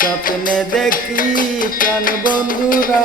স্বপ্নে দেখি প্রাণ বন্ধুরা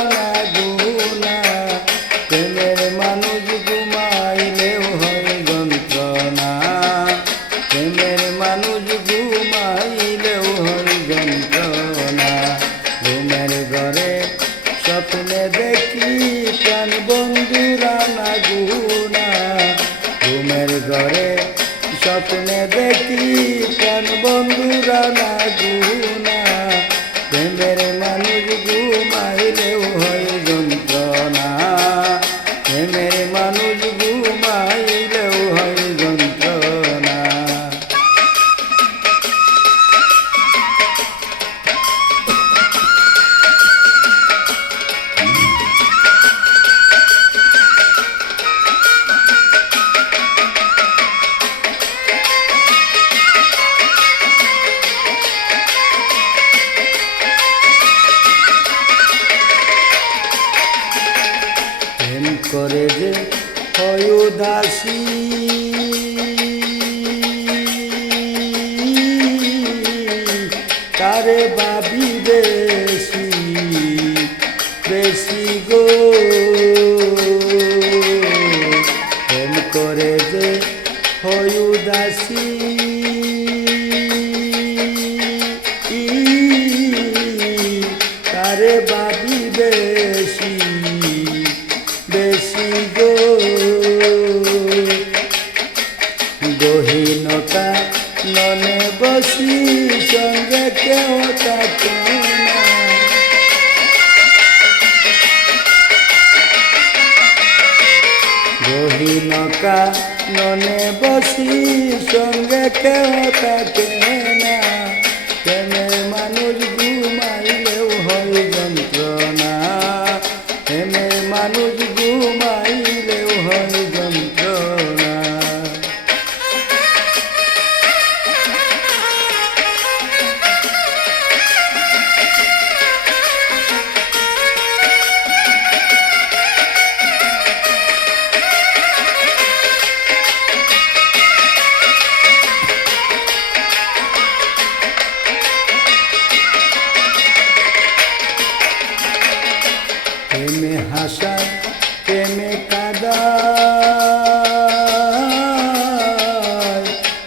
হয় উদাসী তারে ভাবি বেশি বেশি গো। প্রেম করে যে হয় উদাসী তারে গহীনতা ননে বসি সঙ্গে কেউ তাকে গহীনকা ননে বসি সঙ্গে কেউ তাকে না। কাদা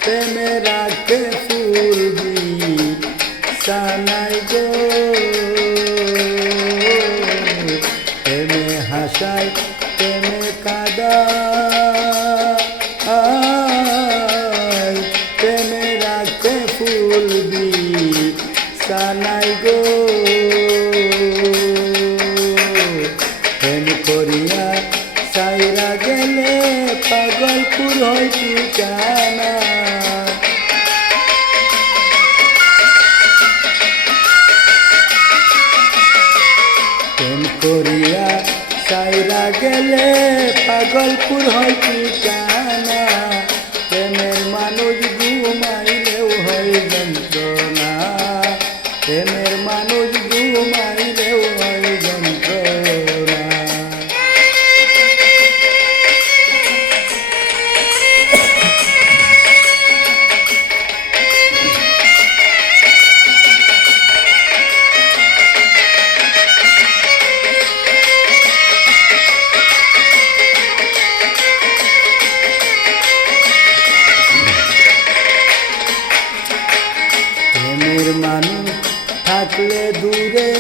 প্রেমে রাখে ফুলবি সানাই গো। প্রেমে হাসায়, প্রেমে কাদা প্রেমে রাখে ফুলবি সানাই গো। হয় ঠিকানা করিয়া সাইরা গেলে পাগলপুর হয় ঠিকানা। থাকলে দূরে।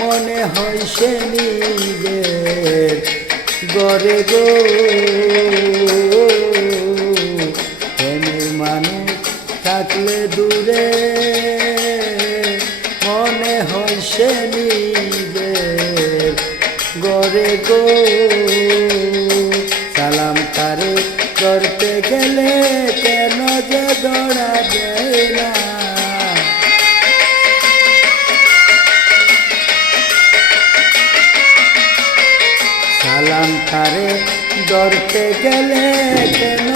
মনে হয় সে নিজের গড়ে গো। প্রেমের মানুষ থাকলে দূরে, মনে হয় সে নিজের গড়ে গো। করতে গেলে কেন যে দৌড়া যায় না? সালাম তারে ধরতে গেলে কেন